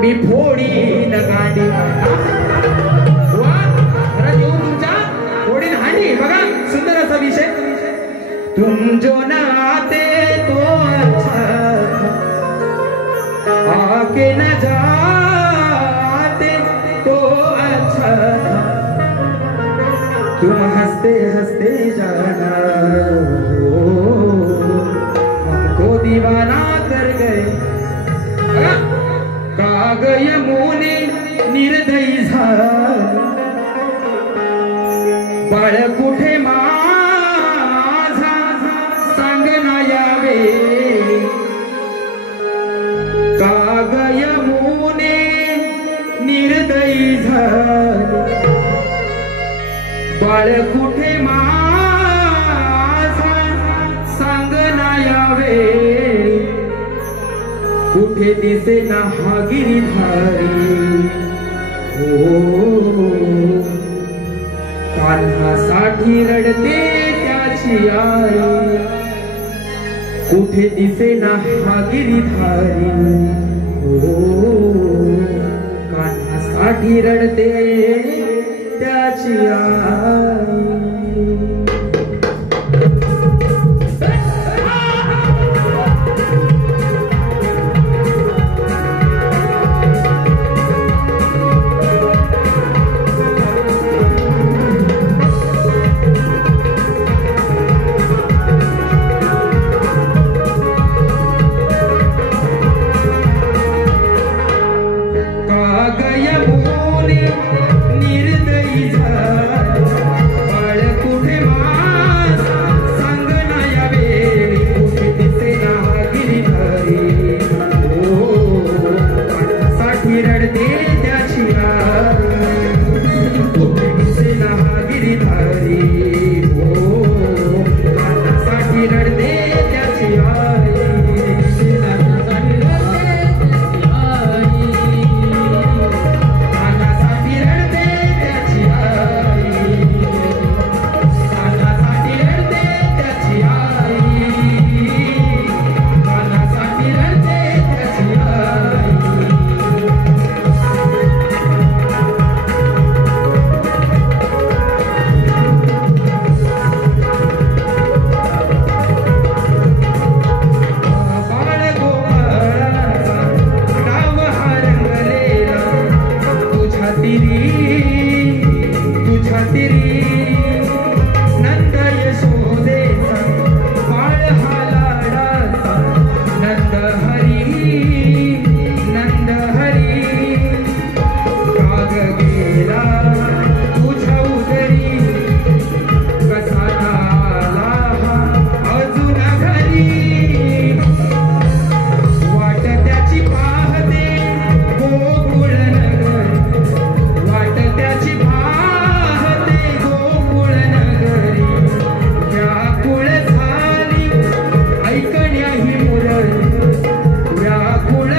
मी फोडीन गाडी. घरात येऊन तुमच्या फोडीन हांडी. बघा सुंदर असा विषय. तुम जो नाते तो अच्छा आके न जाते तो अच्छा, तुम हंसते हंसते जाना हमको दीवाना कर गए. काग यमुने निर्दयी झाली, बाळ कुठे माझा सांग ना यावे. काग यमुने निर्दयी झाली, बाळ कुठे माझा सांग ना यावे. कुठे दिसे ना हा गिरिधारी, हो कान्हासाठी रडते त्याची आई. कुठे दिसे ना हा गिरिधारी, हो कान्हासाठी रडते त्याची आई. व्याकुळ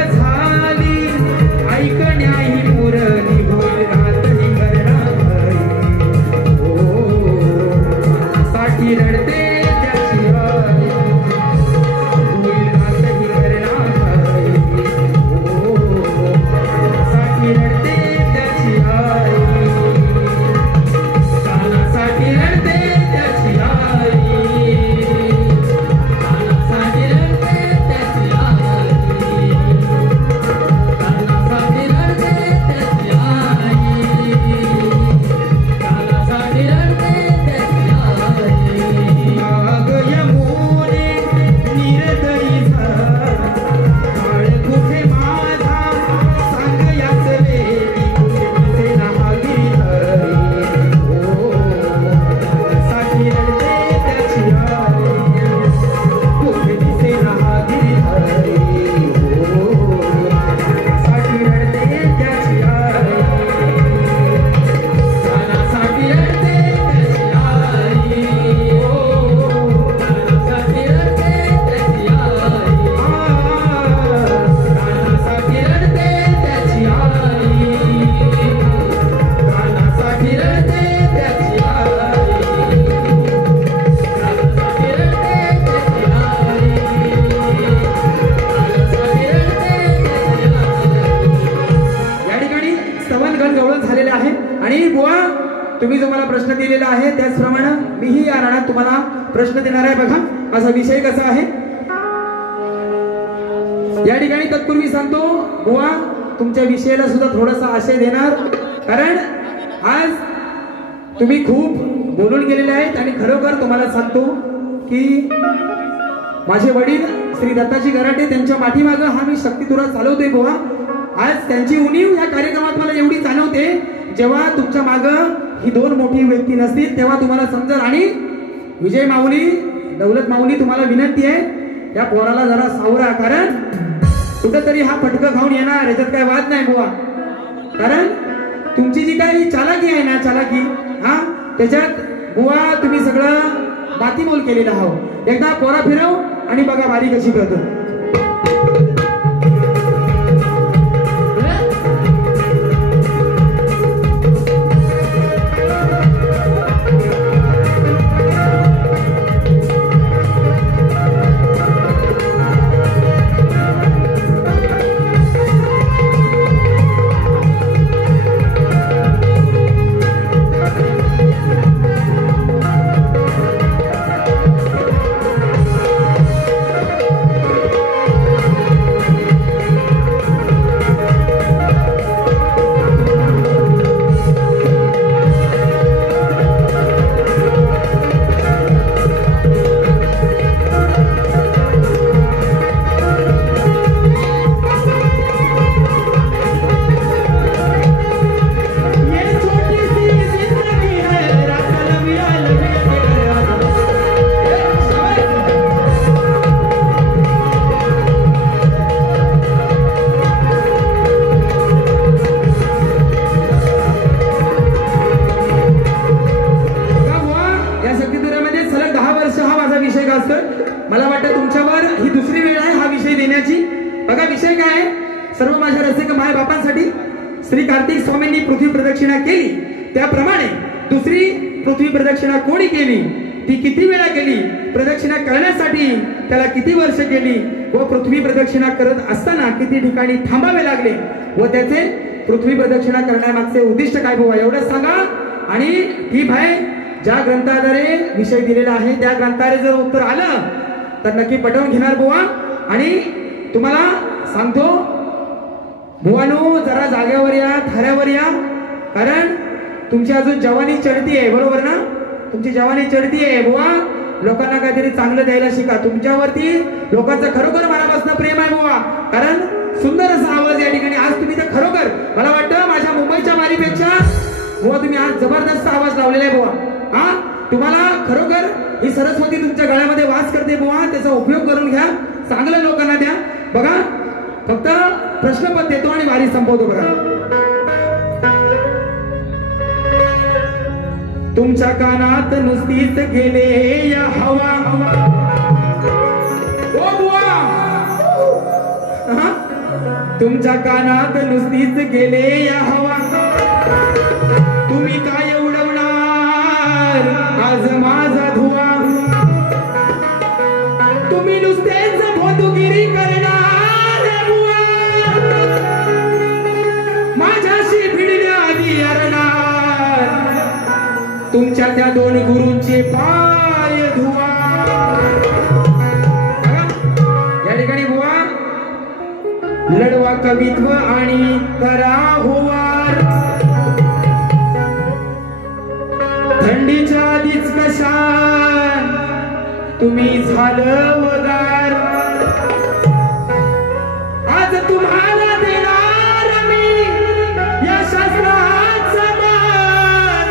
तुम्ही जो मला प्रश्न दिलेला आहे त्याचप्रमाणे मीही या राणात तुम्हाला प्रश्न देणार आहे. बघा माझा विषय कसा आहे या ठिकाणी. तत्पूर्वी सांगतो बुवा तुमच्या विषयाला सुद्धा थोडासा आशय देणार, कारण आज तुम्ही खूप बोलून गेलेले आहेत आणि खरोखर तुम्हाला सांगतो की माझे वडील श्री दत्ताजी गराटे त्यांच्या पाठीमागं हा मी शक्तितुरा चालवतोय बुवा. आज त्यांची उणीव या कार्यक्रमात मला एवढी जाणवते, जेव्हा तुमच्या मागं ही दोन मोठी व्यक्ती नसतील तेव्हा तुम्हाला समजेल. आणि विजय माऊली, दौलत माऊली, तुम्हाला विनंती आहे या पोराला जरा सावरा, कारण कुठेतरी हा फटकं खाऊन येणार, याच्यात काय वाद नाही बुवा. कारण तुमची जी काही चालाकी आहे ना, चालाकी हा त्याच्यात बुवा तुम्ही सगळं मातीमोल केलेलं आहोत. एकदा पोरा फिरव आणि बघा बारी कशी करतो. मला वाटतं तुमच्यावर ही दुसरी वेळ आहे हा विषय देण्याची. बघा विषय काय आहे, सर्व माझ्या रसिक माय बापांसाठी श्री कार्तिक स्वामींनी पृथ्वी प्रदक्षिणा केली, त्याप्रमाणे दुसरी पृथ्वी प्रदक्षिणा कोणी केली, ती किती वेळा केली, प्रदक्षिणा करण्यासाठी त्याला किती वर्ष केली, व पृथ्वी प्रदक्षिणा करत असताना किती ठिकाणी थांबावे लागले, व त्याचे पृथ्वी प्रदक्षिणा करण्यामागचे उद्दिष्ट काय बुवा एवढं सांगा. आणि ठीक आहे, ज्या ग्रंथाद्वारे विषय दिलेला आहे त्या ग्रंथाद्वारे जर उत्तर आलं तर नक्की पटवून घेणार बुवा. आणि तुम्हाला सांगतो बुवानो, जरा जाग्यावर या, थाऱ्यावर या, कारण तुमची अजून जवानी चढती आहे, बरोबर ना, तुमची जवानी चढती आहे बुवा. लोकांना काहीतरी चांगलं द्यायला शिका. तुमच्यावरती लोकांचं खरोखर मनापासून प्रेम आहे बुवा, कारण सुंदर असा आवाज या ठिकाणी. आज तुम्ही तर खरोखर मला वाटतं माझ्या मुंबईच्या वारीपेक्षा बुवा तुम्ही आज जबरदस्त आवाज लावलेला आहे बुवा. हा तुम्हाला खरोखर ही सरस्वती तुमच्या गळ्यामध्ये वास करते बुवा, त्याचा उपयोग करून घ्या, चांगल्या लोकांना द्या. बघा फक्त प्रश्नपत्र देतो आणि वारी संपवतो. बघा तुमच्या कानात नुसतीच गेले या हवा, ओ बुवा, तुमच्या कानात नुसतीच गेले या हवा, तुम्ही काय उडवणार आज माझा धुवा, तुम्ही नुसतेच भोंदूगिरी करणार बुवा, माझ्याशी भिडल्या आधी अरणार, तुमच्या त्या दोन गुरूंचे पाय धुवा. या ठिकाणी बुवा लढवा कवित्व आणि करा हुवार, थंडीच्या आधीच कशा तुम्ही झालं वगार, आज तुम्हाला देणार मी या शास्त्राचा मान,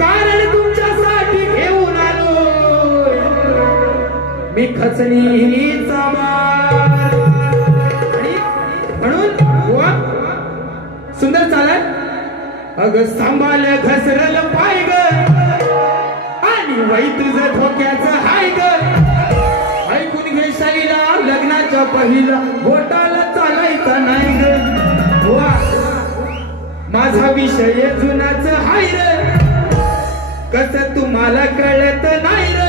कारण तुमच्यासाठी घेऊन आलो मी खचणीचा मान. म्हणून सुंदर चालाय. अग सांभाळ घसरल पाय ग आणि वै तुझं धोक्याचं हाय ग, ऐकून घे शाईला लग्नाच्या पहिला बोटाला चालायचा नाही ग, वा माझा विषय जुनाच हाय र, कस तुम्हाला कळत नाही र,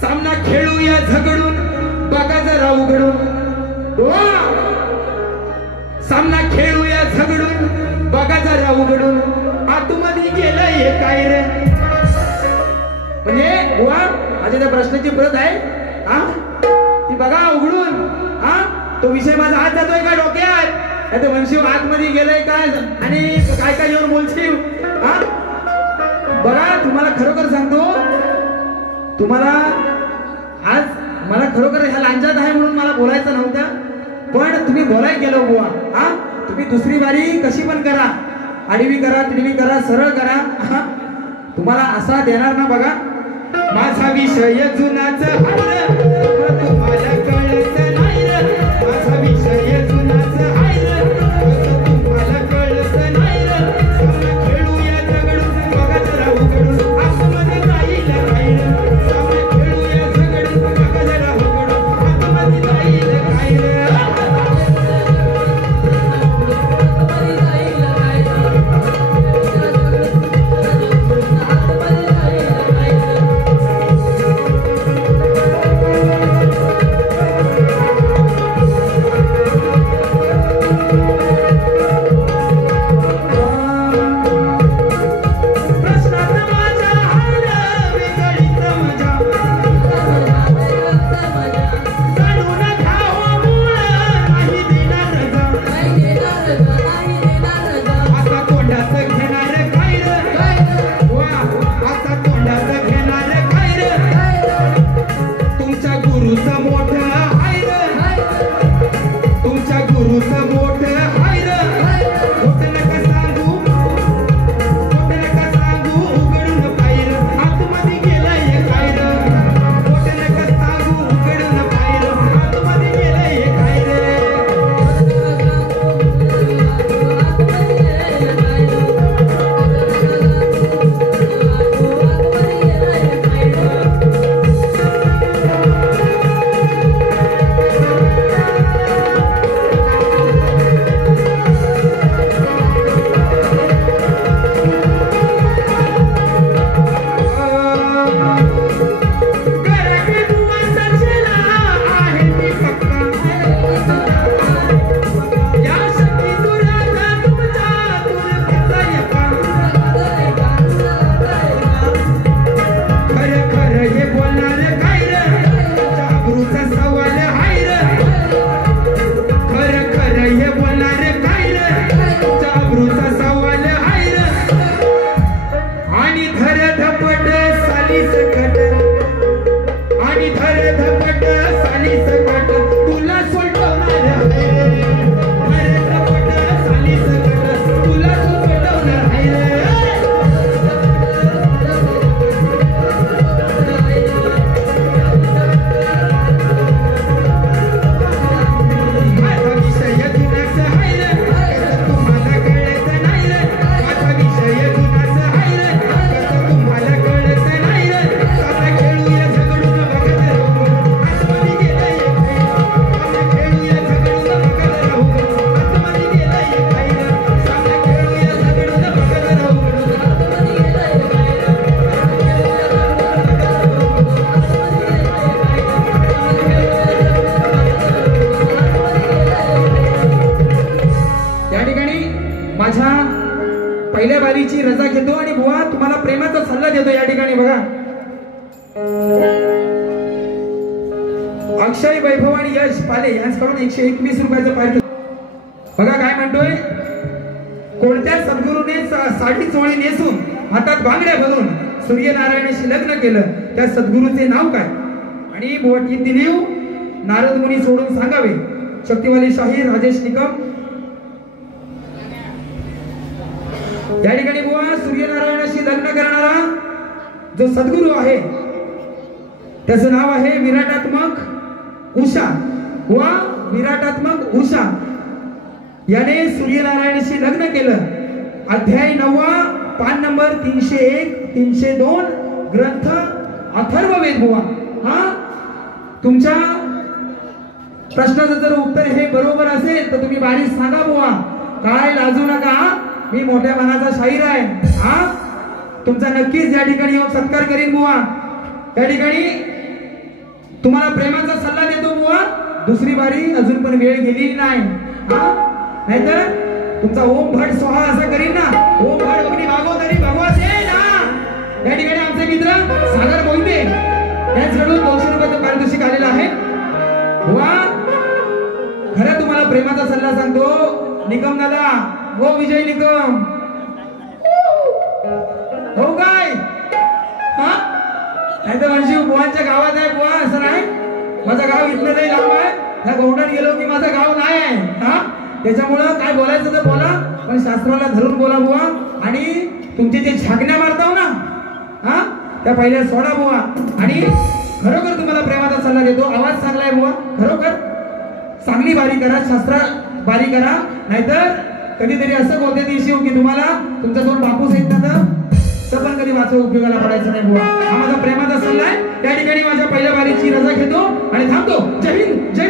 सामना खेळूया झगडून बघा जरा उघडून, वा सामना खेळूया झगडून बघा जरा उघडून, कृष्णाची प्रत आहे हा ती बघा उघडून हा तो विषय माझा हात जातोय का डोक्यात आता म्हणशीव आतमध्ये गेलंय काय आणि काय काय येऊन बोलशीव हा बघा तुम्हाला खरोखर सांगतो तुम्हाला आज मला खरोखर ह्या लांजात आहे म्हणून मला बोलायचं नव्हतं पण तुम्ही बोलायला गेलो बुवा हा तुम्ही दुसरी बारी कशी पण करा आडवी करा तिडवी करा सरळ करा हा तुम्हाला असा देणार ना बघा माझा विषय जुनाच आहे तुम्हाला कळत नाही माझा विषय जुनाच आहे तुम्हाला कळत नाही खेळूया झगडून बघत राहू कडून आतमध्ये जाईल राहील खेळूया झगडून बघत राहू कडून आतमध्ये जाईल राहील पहिल्या बारीची रजा घेतो आणि बुवा तुम्हाला प्रेमाचा सल्ला देतो या ठिकाणी बघा अक्षय वैभव आणि यश पाले यांच्याकडून 121 रुपयाचं पारितोषिक बघा काय म्हणतोय कोणत्या सद्गुरूने साडी चोळी नेसून हातात बांगड्या घालून सूर्यनारायणाशी लग्न केलं त्या सद्गुरूचे नाव काय आणि बुवा दिलीव नारद मुनी सोडून सांगावे शक्तिवाली शाहीर राजेश निकम या ठिकाणी बुवा सूर्यनारायणाशी लग्न करणारा जो सद्गुरू आहे त्याचं नाव आहे विराटात्मक उषा वा विराटात्मक उषा याने सूर्यनारायणाशी लग्न केलं अध्याय 9 पान नंबर 301 302 ग्रंथ अथर्ववेद बुवा हा तुमच्या प्रश्नाचं जर उत्तर हे बरोबर असेल तर तुम्ही बारीक सांगा बुवा काय लाजू नका मी मोठ्या मनाचा शाहीर आहे हा तुमचा नक्कीच या ठिकाणी येऊन सत्कार करीन बुवा या ठिकाणी तुम्हाला प्रेमाचा सल्ला देतो बुवा दुसरी बारी अजून पण वेळ गेलेली नाही हा नाहीतर तुमचा ओम भट स्वाहा असा करीन ना ओम भट अग्नी भागवतारी भगवते ना या ठिकाणी आमचे मित्र सागर मोहिते त्यांच्याकडून 200 रुपयाचं पारितोषिक आलेलं आहे. बुवा खरं तुम्हाला प्रेमाचा सल्ला सांगतो निकम दादा, हो विजय निकम, हो काय हा नाही तर म्हणजे बुवांच्या गावात आहे. बुवा असं नाही, माझं गाव इथलं नाही लांब आहे, त्या गौंडात गेलो की माझं गाव नाही आहे हा. त्याच्यामुळं काय बोलायचं तर बोला, पण शास्त्राला धरून बोला बुवा. आणि तुमचे जे झाकण्या मारताव ना हा त्या पहिल्या सोडा बुवा. आणि खरोखर तुम्हाला प्रेमाचा सल्ला देतो, आवाज चांगला आहे बुवा, खरोखर चांगली बारी करा, शास्त्रा बारी करा. नाहीतर कधीतरी असं होते दिवशी की तुम्हाला तुमचा दोन बापूस आहेत ना तर पण कधी वाचव उपयोगाला पडायचं नाही बुवा. हा माझा प्रेमाचा सल्ला आहे. त्या ठिकाणी माझ्या पहिल्या बारीची रजा घेतो आणि थांबतो. जय हिंद, जय